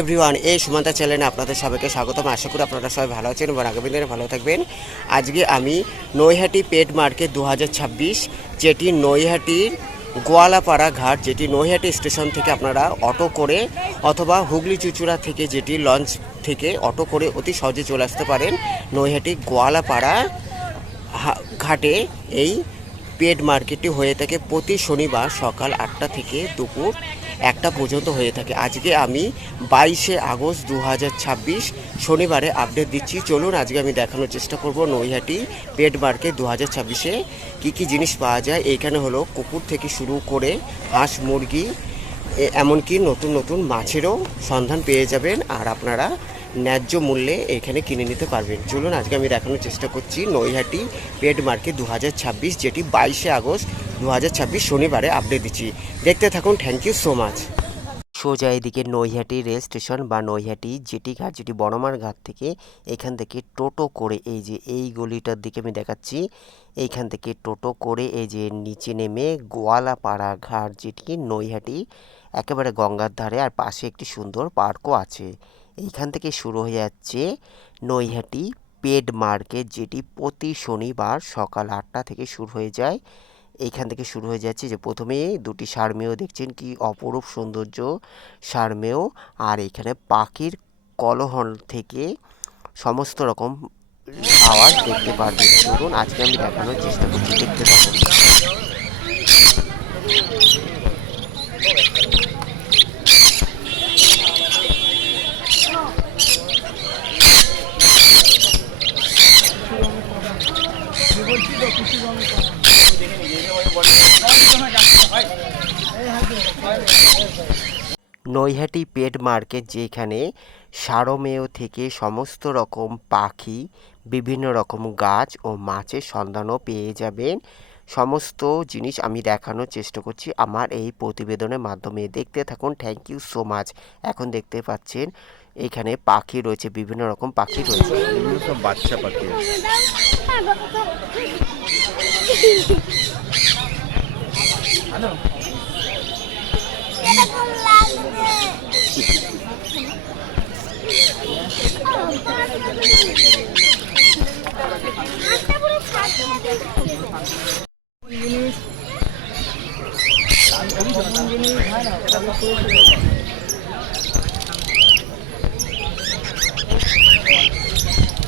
Everyone, এই সুমন্তা চ্যানেলে আপনাদের সবাইকে স্বাগতম। আশা করি আপনারা সবাই ভালো আছেন এবং আগামী দিনে ভালো থাকবেন। আজকে আমি নৈহাটি পেট মার্কেট 2026, যেটি নৈহাটির গোয়ালাপাড়া ঘাট, যেটি নৈহাটি স্টেশন থেকে আপনারা অটো করে অথবা হুগলি চুচুড়া থেকে যেটি লঞ্চ থেকে অটো করে অতি সহজে চলে আসতে পারেন নৈহাটি গোয়ালাপাড়া ঘাটে। এই পেট মার্কেটটি হয়ে থাকে প্রতি শনিবার সকাল 8টা থেকে দুপুর 1টা পর্যন্ত হয়ে থাকে। আজকে আমি 22শে আগস্ট 2026 শনিবারে আপডেট দিচ্ছি। চলুন আজকে আমি দেখানোর চেষ্টা করব নৈহাটি পেট মার্কেট 2026-এ কী কী জিনিস পাওয়া যায়। এইখানে হলো কুকুর থেকে শুরু করে হাঁস মুরগি, এমনকি নতুন নতুন মাছেরও সন্ধান পেয়ে যাবেন, আর আপনারা ন্যায্য মূল্যে এখানে কিনে নিতে পারবেন। চলুন আজকে আমি দেখানোর চেষ্টা করছি নৈহাটি পেট মার্কেট 2026, যেটি 22শে আগস্ট 2026 শনিবারে আপডেট দিচ্ছি। দেখতে থাকুন। Thank you so much. সোজা এদিকে নৈহাটি রেল স্টেশন বা নৈহাটি জেটি ঘাট, যেটি বড়মার ঘাট থেকে এখান থেকে টোটো করে এই যে এই গলিটার দিকে আমি দেখাচ্ছি, এইখান থেকে টোটো করে এই যে নিচে নেমে গোয়ালাপাড়া ঘাট, যেটি নৈহাটি একেবারে গঙ্গার ধারে, আর পাশে একটি সুন্দর পার্কও আছে। এইখান থেকে শুরু হয়ে যাচ্ছে নৈহাটি পেট মার্কেট, যেটি প্রতি শনিবার সকাল 8টা থেকে শুরু হয়ে যায়। এইখান থেকে শুরু হয়ে যাচ্ছে যে প্রথমে দুটি সারমেয় দেখছেন, কি অপরূপ সৌন্দর্য সারমেয়, আর এখানে পাখির কলহল থেকে সমস্ত রকম আওয়াজ দেখতে পারবেন। চলুন আজকে আমি দেখানোর চেষ্টা করছি, দেখতে থাকুন। নৈহাটি পেট মার্কেট, যেখানে সারমেয় থেকে সমস্ত রকম পাখি, বিভিন্ন রকম গাছ ও মাছের সন্ধানও পেয়ে যাবেন। সমস্ত জিনিস আমি দেখানোর চেষ্টা করছি আমার এই প্রতিবেদনের মাধ্যমে। দেখতে থাকুন। Thank you so much. এখন দেখতে পাচ্ছেন এখানে পাখি রয়েছে, বিভিন্ন রকম পাখি রয়েছে, এগুলো সব বাচ্চা পাখি।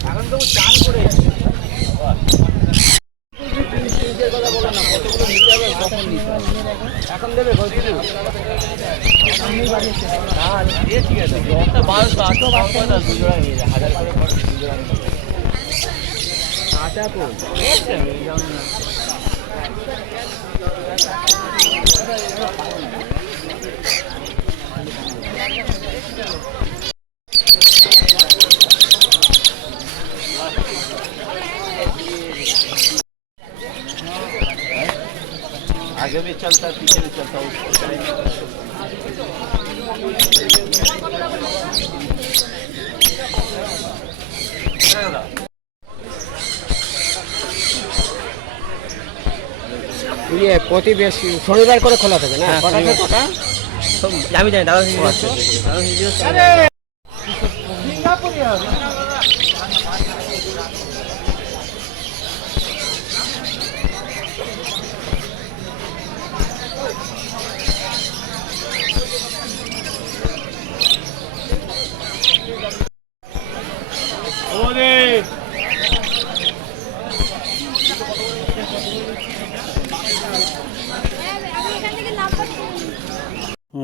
এখন তো চান করে এখন দেবে ঠিক আছে, 1000 করে কাঁচা তো आगे भी चलता है, पीछे भी चलता है। ইয়ে প্রতি শনিবার করে খোলা থাকে না? আমি জানি দাদা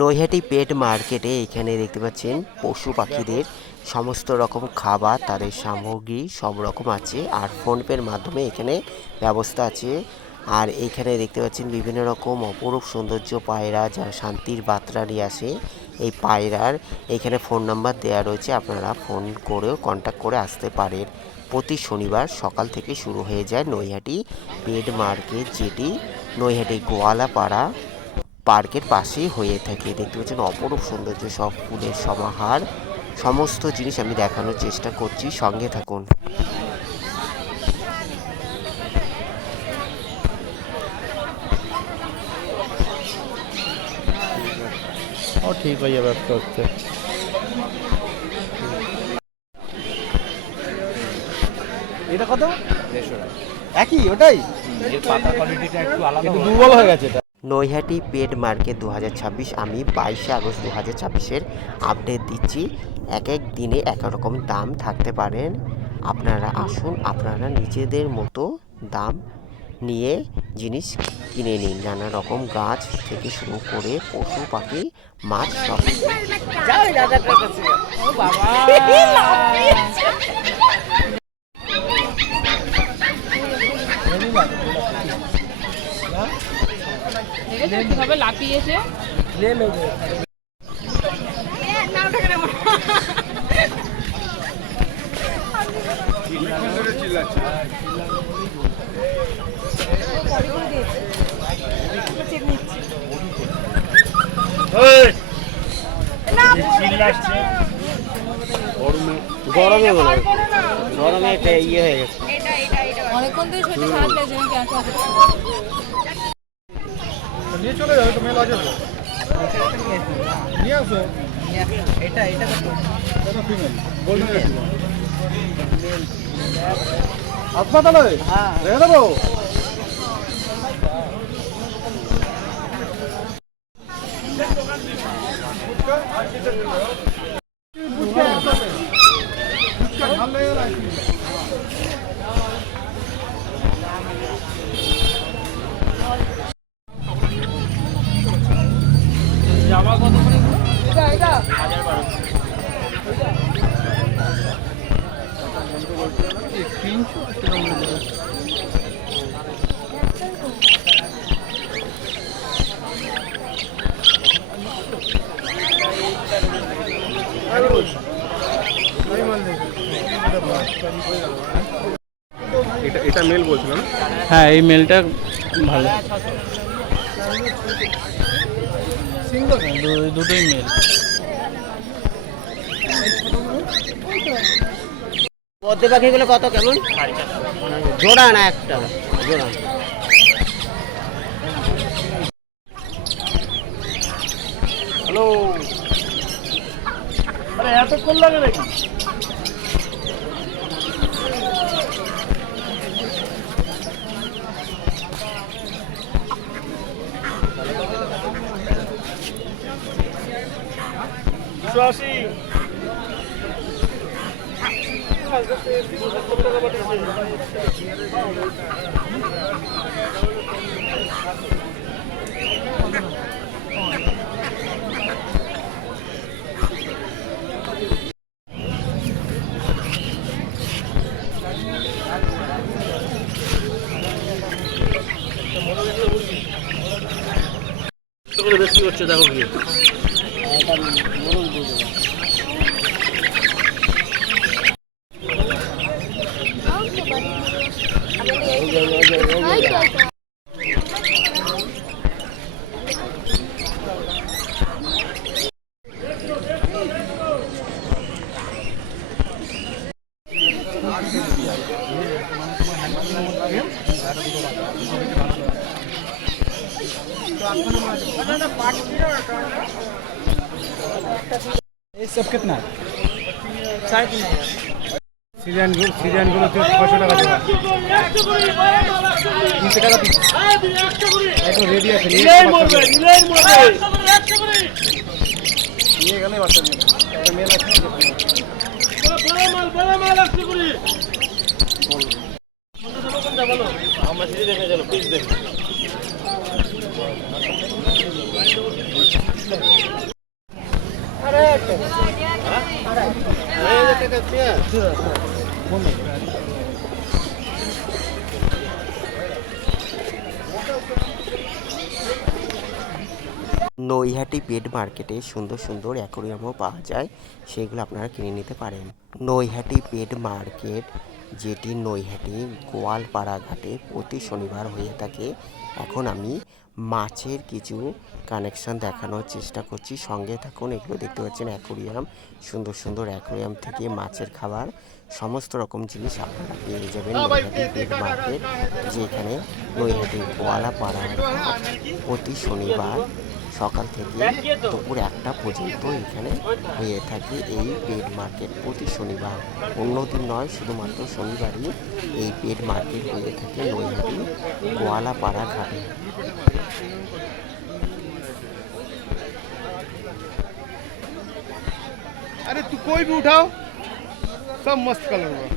নৈহাটি পেট মার্কেটে এখানে দেখতে পাচ্ছেন পশু পাখিদের সমস্ত রকম খাবার, তাদের সামগ্রী সব রকম আছে, আর ফোনপের মাধ্যমে এখানে ব্যবস্থা আছে। আর এইখানে দেখতে পাচ্ছেন বিভিন্ন রকম অপরূপ সৌন্দর্য পায়রা, যা শান্তির বার্তা নিয়ে আসে। এই পায়রার এখানে ফোন নাম্বার দেওয়া রয়েছে, আপনারা ফোন করেও কন্ট্যাক্ট করে আসতে পারেন। প্রতি শনিবার সকাল থেকে শুরু হয়ে যায় নৈহাটি পেট মার্কেট, যেটি নৈহাটি গোয়ালাপাড়া পার্কের পাশেই হয়ে থাকে। দেখতে পাচ্ছেন অপরূপ সৌন্দর্য সব ফুলের সমাহার, সমস্ত জিনিস আমি দেখানোর চেষ্টা করছি, সঙ্গে থাকুন। ঠিক হয়ে যাবে আস্তে আস্তে। এটা কত? 150 টাকা। একই ওটাই, এর পাতা কোয়ালিটিটা একটু আলাদা কিন্তু হবে। দুর্বল হয়ে গেছে এটা। নৈহাটি পেড মার্কেট 2026 আমি 22শে আগস্ট 2026-এর আপডেট দিচ্ছি। এক এক দিনে এক এক রকম দাম থাকতে পারেন। আপনারা আসুন, আপনারা নিজেদের মতো দাম নিয়ে জিনিস কিনে নিন। নানা রকম গাছ থেকে শুরু করে পশু পাখি মাছ সব কিছু। দেখেছো কিভাবে লাফিয়েছে? গরমে মনে হয়, গরমে একটা ইয়ে হয়ে গেছে। অনেকক্ষণ ধরে শরীরে খারাপ লাগছে, আমি ক্যান্সার করছি। নিয়ে চলে যাবে তো, মেল আছে তো। নিয়ে আসো। এটা এটা ফিমেল, গোল্ডেন রেট্রিভার। হাসপাতালে রেখে দেবো। এটা মেল বলছিলাম। হ্যাঁ, এই মেলটা ভালো, দুটোই মেল। পদ্মে পাখিগুলো কত কেমন? জোড়া না একটা? জোড়া। হ্যালো, আরে এতক্ষণ লাগে নাকি? আসি বেশি হচ্ছে, দেখো গিয়ে ये सब कितना है? 3.5 सीरियन गुलो तो 600 টাকা জোড়া, 300 টাকা পিস। একদম রেডি আছে, নিয়ে গেলে বাচ্চা নিয়ে একটা মেল আছে। আমরা সিঁড়ি দেখে চলো, পিস দেখে নৈহাটি পেট মার্কেটে সুন্দর সুন্দর অ্যাকোরিয়ামও পাওয়া যায়, সেগুলো আপনারা কিনে নিতে পারেন। নৈহাটি পেট মার্কেট, যেটি নৈহাটি গোয়ালপাড়া ঘাটে প্রতি শনিবার হয়ে থাকে। এখন আমি মাছের কিছু কানেকশন দেখানোর চেষ্টা করছি, সঙ্গে থাকুন। এগুলো দেখতে পাচ্ছেন অ্যাকোরিয়াম, সুন্দর সুন্দর অ্যাকোরিয়াম থেকে মাছের খাবার সমস্ত রকম জিনিস আপনারা পেয়ে যাবেন নৈহাটি পেট মার্কেট, যেখানে নৈহাটি গোয়ালপাড়া প্রতি শনিবার সকাল থেকে দুপুর 1টা পর্যন্ত এখানে হয়ে থাকে এই পেট মার্কেট প্রতি শনিবার। অন্য দিন নয়, শুধুমাত্র শনিবারই এই পেট মার্কেট হয়ে থাকে নৈহাটি গোয়ালাপাড়া ঘাটে। अरे तू कोई भी उठाओ, सब मस्त कलर होगा।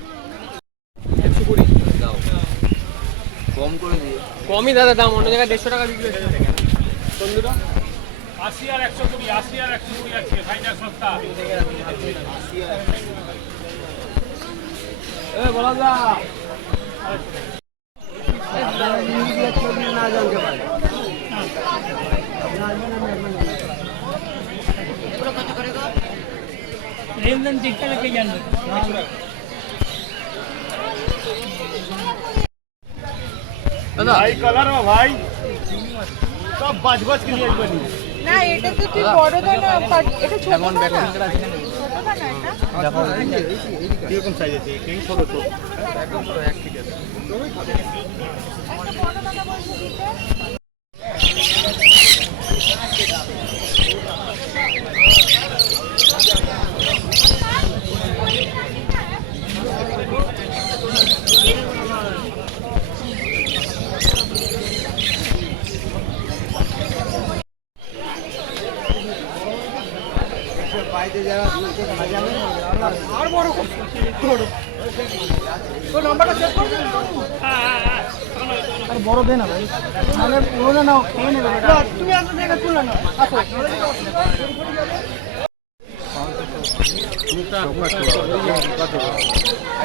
কমই দাদা দাম, অন্য জায়গায় 150 টাকা বিক্রি হচ্ছে। 80 আর 120, 80 আর 120 আছে, ভাইটা সস্তা। বলা যা भाई कलर में भाई सब बच बच के लिए बनी। না এটা তো তুই বড় দানা, এটা ছোট দানা। ছোট দানা এটা। কিরকম সাইজ আছে? এই ছোট ছোট একদম ছোট, 1 ফিট আছে। একটা বড় দানা বলছো দিতে। और बड़ो तो नंबरটা চেক করে দিন। আর বড় দে না ভাই, নালে পুরো না খেয়ে নেবে বেটা। তুমি এত জায়গা তুলে না, আসো।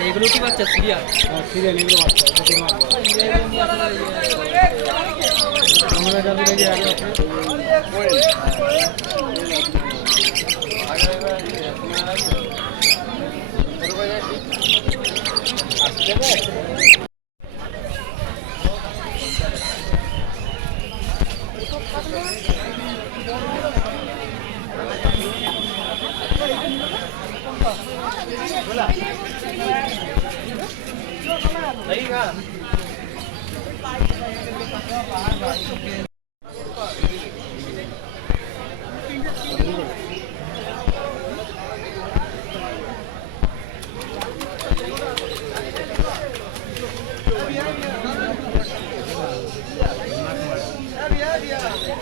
এগুলো কি বাচ্চা সিরিয়াল? সিরিয়াল এগুলো আমরা যাবো এই যে আগে আছে।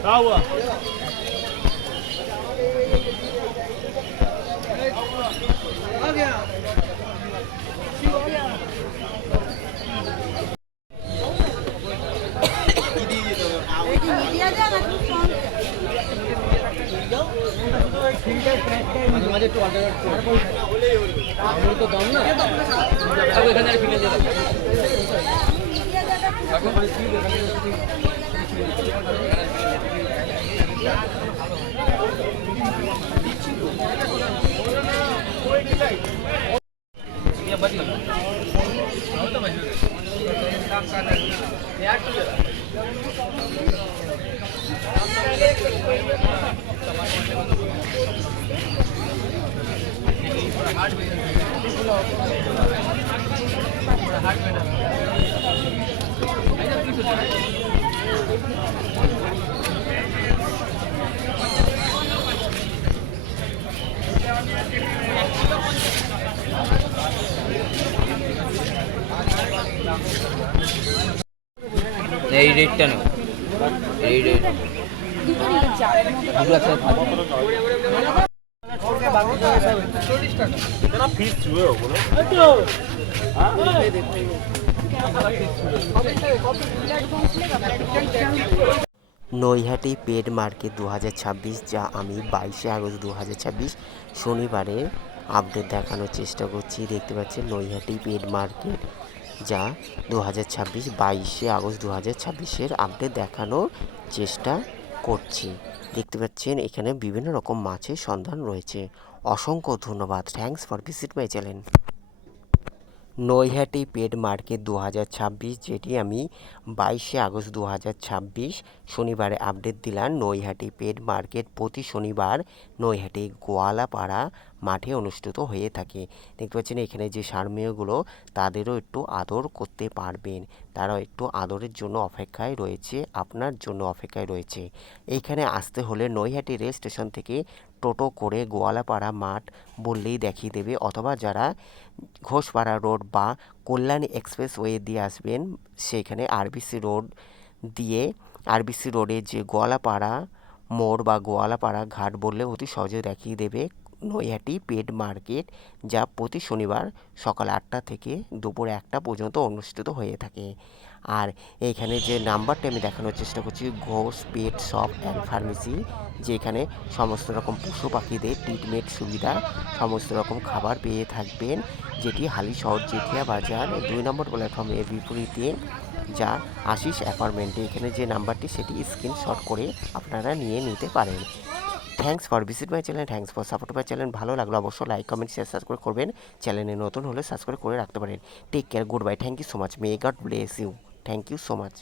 क्या हुआ? মাঝে একটু অল্টারনেট আমার তো দাম না, এখানে আর ফিরে যেতে এই রেটটা নেব, এই রেট দুটো একসাথে থাকবে। फीस हुए हो बोलो। নৈহাটি পেট মার্কেট 2026, যা আমি 22শে আগস্ট 2026 শনিবারে আপডেট দেখানোর চেষ্টা করছি। দেখতে পাচ্ছেন নৈহাটি পেট মার্কেট, যা 2026 22শে আগস্ট 2026-এর আপডেট দেখানোর চেষ্টা করছি। দেখতে পাচ্ছেন এখানে বিভিন্ন রকম মাছের সন্ধান রয়েছে। অসংখ্য ধন্যবাদ। Thanks for visit my channel. Naihati pet market 2026, যেটি আমি 22 আগস্ট 2026 শনিবারে আপডেট দিলাম। নৈহাটি পেট মার্কেট প্রতি শনিবার নৈহাটি গোয়ালাপাড়া মাঠে অনুষ্ঠিত হয়ে থাকে। দেখতে পাচ্ছেন এখানে যে সারমেয়গুলো, তাদেরও একটু আদর করতে পারবেন, তারাও একটু আদরের জন্য অপেক্ষায় রয়েছে, আপনার জন্য অপেক্ষায় রয়েছে। এইখানে আসতে হলে নৈহাটি রেল স্টেশন থেকে টোটো করে গোয়ালাপাড়া মাঠ বললেই দেখিয়ে দেবে, অথবা যারা ঘোষপাড়া রোড বা কল্যাণী এক্সপ্রেসওয়ে দিয়ে আসবেন, সেখানে আরবিসি রোডে যে গোয়ালাপাড়া মোড় বা গোয়ালাপাড়া ঘাট বললে অতি সহজে দেখিয়ে দেবে নৈহাটি পেট মার্কেট, যা প্রতি শনিবার সকাল 8টা থেকে দুপুর 1টা পর্যন্ত অনুষ্ঠিত হয়ে থাকে। আর এইখানে যে নাম্বারটা আমি দেখানোর চেষ্টা করছি, Ghosh pet shop and pharmacy, যেখানে সমস্ত রকম পশু পাখিদের ট্রিটমেন্ট সুবিধা, সমস্ত রকম খাবার পেয়ে থাকবেন, যেটি হালিশহর জেঠিয়া বাজার 2 নম্বর প্ল্যাটফর্মের বিপরীতে, যা আশিস অ্যাপার্টমেন্টে। এখানে যে নাম্বারটি সেটি স্ক্রিনশট করে আপনারা নিয়ে নিতে পারেন। Thanks for visit my channel, thanks for support my channel. ভালো লাগলো অবশ্যই লাইক কমেন্ট শেয়ার সাবস্ক্রাইব করবেন। চ্যানেলে নতুন হলে সাবস্ক্রাইব করে রাখতে পারেন। Take care, good bye, thank you so much, may God bless you, thank you so much.